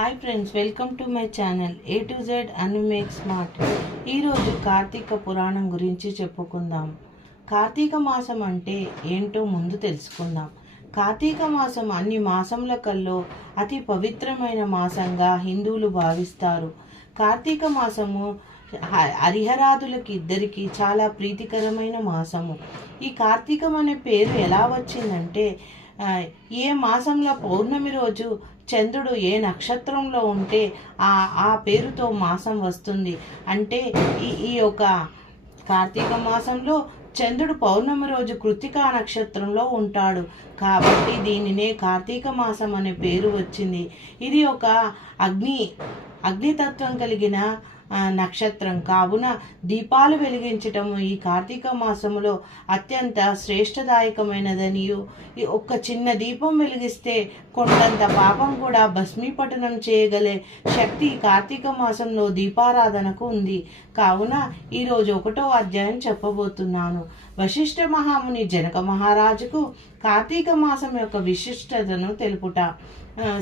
Hi friends, welcome to my channel A to Z Anu make smart. ఈరోజు కార్తీక పురాణం గురించి చెప్పుకుందాం. కార్తీక మాసం అంటే ఏంటో ముందు తెలుసుకుందాం. కార్తీక మాసం అన్ని మాసముల కల్లో అతి పవిత్రమైన మాసంగా హిందువులు భావిస్తారు. కార్తీక మాసము హరిహరాదులకి ఇద్దరికి చాలా ప్రీతికరమైన మాసము. ఈ కార్తీకం అనే పేరు ఎలా వచ్చిందంటే, ఏ మాసంలో పౌర్ణమి రోజు చంద్రుడు ఏ నక్షత్రంలో ఉంటే ఆ పేరుతో మాసం వస్తుంది. అంటే ఈ యొక్క కార్తీక మాసంలో చంద్రుడు పౌర్ణమి రోజు కృత్తికా నక్షత్రంలో ఉంటాడు కాబట్టి దీనినే కార్తీక మాసం అనే పేరు వచ్చింది. ఇది ఒక అగ్నితత్వం కలిగిన నక్షత్రం కావున దీపాలు వెలిగించటము ఈ కార్తీక మాసములో అత్యంత శ్రేష్టదాయకమైనదనియు, ఒక్క చిన్న దీపం వెలిగిస్తే కొండంత పాపం కూడా భస్మీపటనం చేయగలే శక్తి కార్తీక మాసంలో దీపారాధనకు ఉంది. కావున ఈరోజు 1వ అధ్యాయం చెప్పబోతున్నాను. వశిష్ఠ మహాముని జనక మహారాజుకు కార్తీక మాసం యొక్క విశిష్టతను తెలుపుట.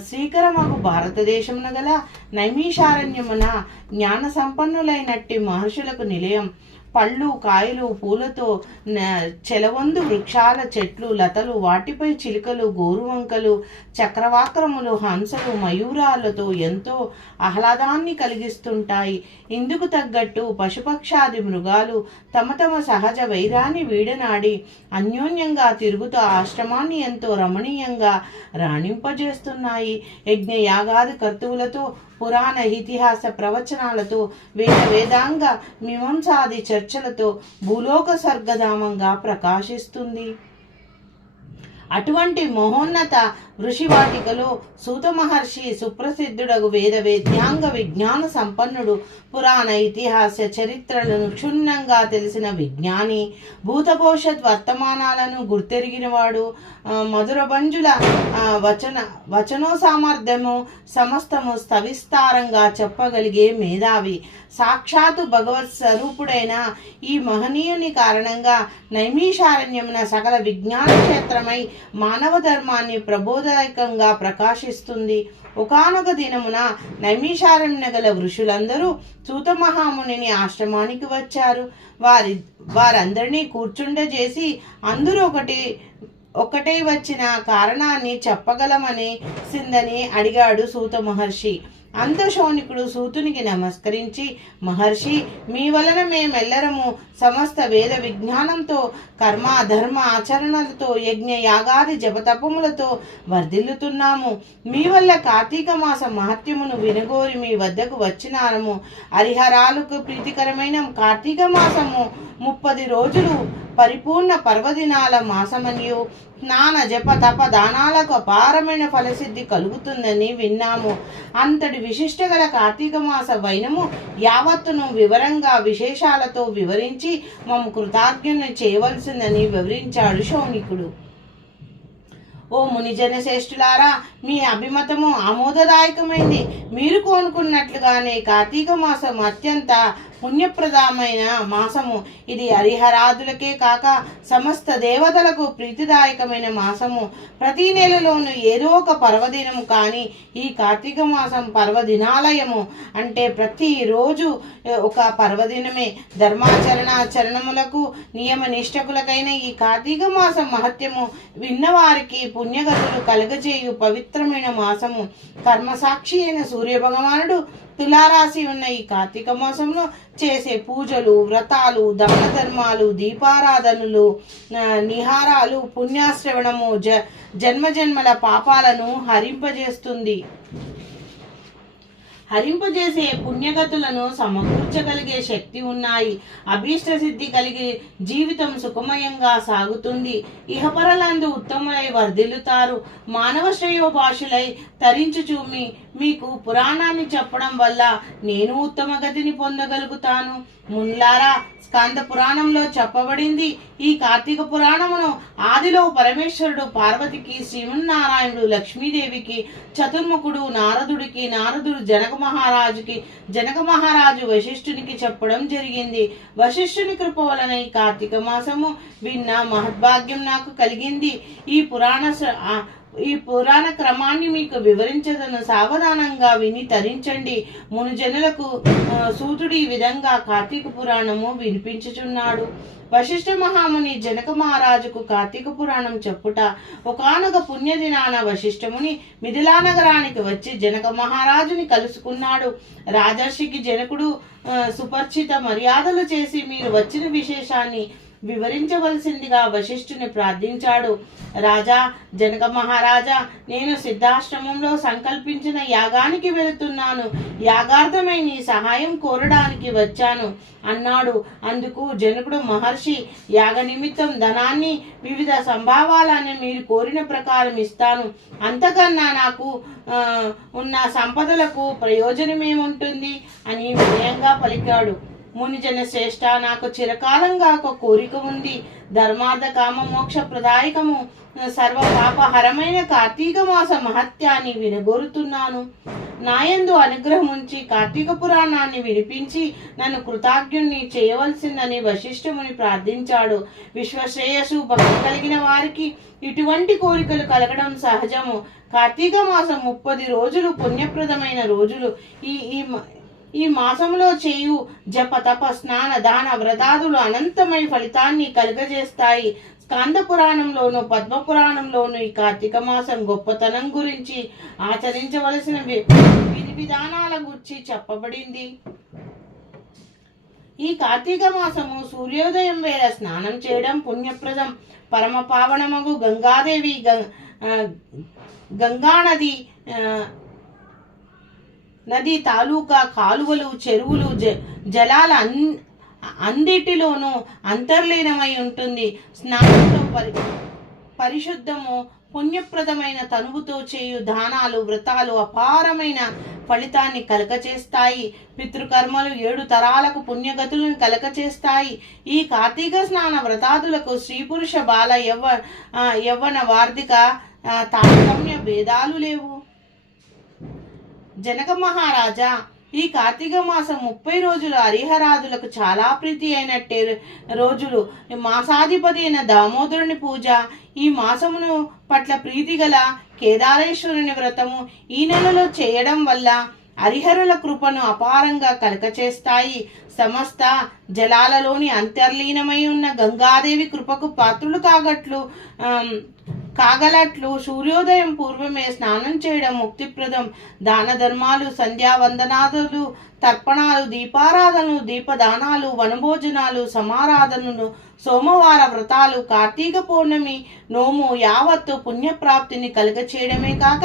శ్రీకరమగు భారతదేశమున గల నైమిషారణ్యమున జ్ఞాన సంపన్నులైనట్టి మహర్షులకు నిలయం. పళ్ళు, కాయలు, పూలతో చెలవందు వృక్షాల చెట్లు, లతలు, వాటిపై చిలుకలు, గోరువంకలు, చక్రవాక్రములు, హంసలు, మయూరాలతో ఎంతో ఆహ్లాదాన్ని కలిగిస్తుంటాయి. ఇందుకు తగ్గట్టు పశుపక్షాది మృగాలు తమ తమ సహజ వైరాన్ని వీడనాడి అన్యోన్యంగా తిరుగుతూ ఆశ్రమాన్ని ఎంతో రమణీయంగా రాణింపజేస్తున్నాయి. యజ్ఞ యాగాది కర్తువులతో, పురాణ ఇతిహాస ప్రవచనాలతో, వేదాంగ మీమాంసాది చర్చలతో భూలోక స్వర్గధామంగా ప్రకాశిస్తుంది. అటువంటి మహోన్నత ఋషివాటికలో సూత మహర్షి సుప్రసిద్ధుడగు వేద్యాంగ విజ్ఞాన సంపన్నుడు, పురాణ ఇతిహాస చరిత్రలను క్షుణ్ణంగా తెలిసిన విజ్ఞాని, భూతభవిష్యత్ వర్తమానాలను గుర్తెరిగినవాడు, మధురబంజుల వచనో సామర్థ్యము సమస్తము స్థవిస్తారంగా చెప్పగలిగే మేధావి, సాక్షాత్తు భగవత్ స్వరూపుడైన ఈ మహనీయుని కారణంగా నైమిషారణ్యమున సకల విజ్ఞాన క్షేత్రమై మానవ ధర్మాన్ని ప్రబోధదాయకంగా ప్రకాశిస్తుంది. ఒకానొక దినమున నైమిషారణ్య గల ఋషులందరూ సూత మహామునిని ఆశ్రమానికి వచ్చారు. వారందరినీ కూర్చుండజేసి అందరూ ఒకటే వచ్చిన కారణాన్ని చెప్పగలమని సిందని అడిగాడు సూత మహర్షి. అంతశౌనికుడు సూతునికి నమస్కరించి, మహర్షి, మీ వలన మేమెల్లరము సమస్త వేద విజ్ఞానంతో, కర్మ ధర్మ ఆచరణలతో, యజ్ఞ యాగాది జపతపములతో వర్ధిల్లుతున్నాము. మీ వల్ల కార్తీక మాస మహత్యమును వినగోరి మీ వద్దకు వచ్చినారము. హరిహరాలకు ప్రీతికరమైన కార్తీక మాసము 30 రోజులు పరిపూర్ణ పర్వదినాల మాసమనియు, స్నాన జప తప దానాలకు అపారమైన ఫలసిద్ధి కలుగుతుందని విన్నాము. అంతటి విశిష్ట గల కార్తీక మాస వైనము యావత్తును వివరంగా విశేషాలతో వివరించి మమ్ము కృతజ్ఞుని చేయవలసిందని వివరించాడు శౌనికుడు. ఓ మునిజన శ్రేష్ఠులారా, మీ అభిమతము ఆమోదదాయకమైంది. మీరు కోనుకున్నట్లుగానే కార్తీక మాసం అత్యంత పుణ్యప్రదమైన మాసము. ఇది హరిహరాదులకే కాక సమస్త దేవతలకు ప్రీతిదాయకమైన మాసము. ప్రతి నెలలోనూ ఏదో ఒక పర్వదినము, కానీ ఈ కార్తీక మాసం పర్వదినాలయము. అంటే ప్రతిరోజు ఒక పర్వదినమే. ధర్మాచరణములకు నియమ నిష్టకులకైన ఈ కార్తీక మాసం మహత్యము విన్నవారికి పుణ్యగతులు కలగజేయు పవిత్రమైన మాసము. కర్మసాక్షి అయిన సూర్యభగవానుడు తులారాశి ఉన్న ఈ కార్తీక మాసంలో చేసే పూజలు, వ్రతాలు, దాన ధర్మాలు, దీపారాధనలు, నిహారాలు, పుణ్యాశ్రవణము జన్మజన్మల పాపాలను హరింపజేసే పుణ్యగతులను సమకూర్చగలిగే శక్తి ఉన్నాయి. అభీష్ట సిద్ధి కలిగి జీవితం సుఖమయంగా సాగుతుంది. ఇహపరలందు ఉత్తములై వర్ధిల్లుతారు. మానవ శ్రేయోభాషులై తరించుచు మీకు పురాణాన్ని చెప్పడం వల్ల నేను ఉత్తమ గతిని పొందగలుగుతాను. మున్లారా, స్కంద పురాణంలో చెప్పబడింది. ఈ కార్తీక పురాణమును ఆదిలో పరమేశ్వరుడు పార్వతికి, శ్రీమన్నారాయణుడు లక్ష్మీదేవికి, చతుర్ముఖుడు నారదుడికి, నారదుడు జనక మహారాజు వశిష్ఠునికి చెప్పడం జరిగింది. వశిష్ఠుని కృప వలన ఈ కార్తీక మాసము విన్న మహద్భాగ్యం నాకు కలిగింది. ఈ ఈ పురాణ క్రమాన్ని మీకు వివరించదను, సావధానంగా విని తరించండి. మునుజనులకు సూతుడు ఈ విధంగా కార్తీక పురాణము వినిపించుచున్నాడు. వశిష్ఠ మహాముని జనక మహారాజుకు కార్తీక పురాణం చెప్పుట. ఒకానొక పుణ్యదినాన వశిష్ఠముని మిథిలా నగరానికి వచ్చి జనక మహారాజుని కలుసుకున్నాడు. రాజర్షికి జనకుడు సుపరిచిత మర్యాదలు చేసి మీరు వచ్చిన విశేషాన్ని వివరించవలసిందిగా వశిష్ఠుని ప్రార్థించాడు. రాజా, జనక మహారాజా, నేను సిద్ధాశ్రమంలో సంకల్పించిన యాగానికి వెళుతున్నాను. యాగార్థమై నీ సహాయం కోరడానికి వచ్చాను అన్నాడు. అందుకు జనకుడు మహర్షి, యాగ నిమిత్తం ధనాన్ని, వివిధ సంభావాలని మీరు కోరిన ప్రకారం ఇస్తాను. అంతకన్నా నాకు ఉన్న సంపదలకు ప్రయోజనమేముంటుంది అని వినయంగా పలికాడు. మునిజన శ్రేష్ఠ, నాకు చిరకాలంగా ఒక కోరిక ఉంది. ధర్మార్థ కామ మోక్ష ప్రదాయకము సర్వ పాపహరమైన కార్తీక మాస మహత్యాన్ని వినగోరుతున్నాను. నాయందు అనుగ్రహం ఉంచి కార్తీక పురాణాన్ని వినిపించి నన్ను కృతజ్ఞుణ్ణి చేయవలసిందని వశిష్ఠముని ప్రార్థించాడు. విశ్వశ్రేయస్సు భక్తి కలిగిన వారికి ఇటువంటి కోరికలు కలగడం సహజము. కార్తీక మాసం 30 రోజులు పుణ్యప్రదమైన రోజులు. ఈ మాసంలో చేయు జప తప స్నాన దాన వ్రతాదులు అనంతమైన ఫలితాన్ని కలుగజేస్తాయి. స్కంద పురాణంలోను పద్మ పురాణంలోను ఈ కార్తీక మాసం గొప్పతనం గురించి, ఆచరించవలసిన విధి విధానాల గురించి చెప్పబడింది. ఈ కార్తీక మాసము సూర్యోదయం వేళ స్నానం చేయడం పుణ్యప్రదం. పరమ పావనమగు గంగాదేవి గంగానది నది తాలూకా కాలువలు, చెరువులు, జలాల అన్నిటిలోనూ అంతర్లీనమై ఉంటుంది. స్నానంతో పరిశుద్ధము పుణ్యప్రదమైన తనువుతో చేయు దానాలు వ్రతాలు అపారమైన ఫలితాన్ని కలగచేస్తాయి. పితృకర్మలు 7 తరాలకు పుణ్యగతులను కలగచేస్తాయి. ఈ కార్తీక స్నాన వ్రతాదులకు స్త్రీ పురుష బాల యవ్వన వార్ధిక తారతమ్య భేదాలు లేవు. జనక మహారాజా, ఈ కార్తీక మాసం 30 రోజులు హరిహరాదులకు చాలా ప్రీతి అయినట్టే రోజులు. మాసాధిపతి అయిన దామోదరుని పూజ, ఈ మాసమును పట్ల ప్రీతి గల కేదారేశ్వరుని వ్రతము ఈ నెలలో చేయడం వల్ల హరిహరుల కృపను అపారంగా కలగచేస్తాయి. సమస్త జలాలలోని అంతర్లీనమై ఉన్న గంగాదేవి కృపకు పాత్రులు కాగలట్లు సూర్యోదయం పూర్వమే స్నానం చేయడం ముక్తిప్రదం. దాన ధర్మాలు, సంధ్యావందనాదులు, తర్పణాలు, దీపారాధనలు, దీపదానాలు, వనభోజనాలు, సమారాధనలు, సోమవార వ్రతాలు, కార్తీక పౌర్ణమి నోము యావత్తు పుణ్యప్రాప్తిని కలుగచేయడమే కాక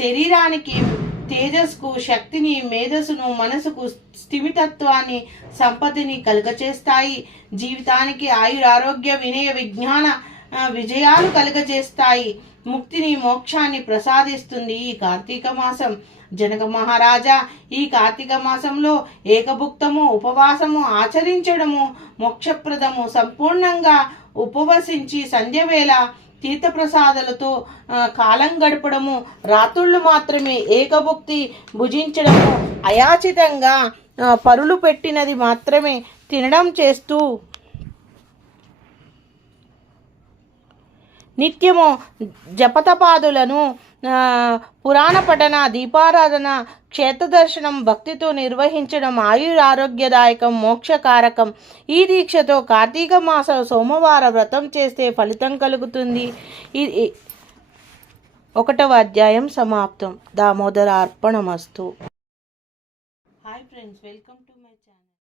శరీరానికి తేజస్కు, శక్తిని, మేధస్సును, మనసుకు స్థిమితత్వాన్ని, సంపత్తిని కలుగచేస్తాయి. జీవితానికి ఆయురారోగ్య వినయ విజ్ఞాన విజయాలు కలుగజేస్తాయి. ముక్తిని, మోక్షాన్ని ప్రసాదిస్తుంది ఈ కార్తీక మాసం. జనక మహారాజా, ఈ కార్తీక మాసంలో ఏకభుక్తము, ఉపవాసము ఆచరించడము మోక్షప్రదము. సంపూర్ణంగా ఉపవసించి సంధ్యవేళ తీర్థప్రసాదాలతో కాలం గడపడము, రాత్రుళ్ళు మాత్రమే ఏకభుక్తి భుజించడము, అయాచితంగా పరులు పెట్టినది మాత్రమే తినడం చేస్తూ నిత్యము జపతపాదులను, పురాణ పఠన, దీపారాధన, క్షేత్రదర్శనం భక్తితో నిర్వహించడం ఆయురారోగ్యదాయకం, మోక్షకారకం. ఈ దీక్షతో కార్తీక మాస సోమవార వ్రతం చేస్తే ఫలితం కలుగుతుంది. 1వ అధ్యాయం సమాప్తం. దామోదర అర్పణమస్తు. Hi friends, welcome to my channel.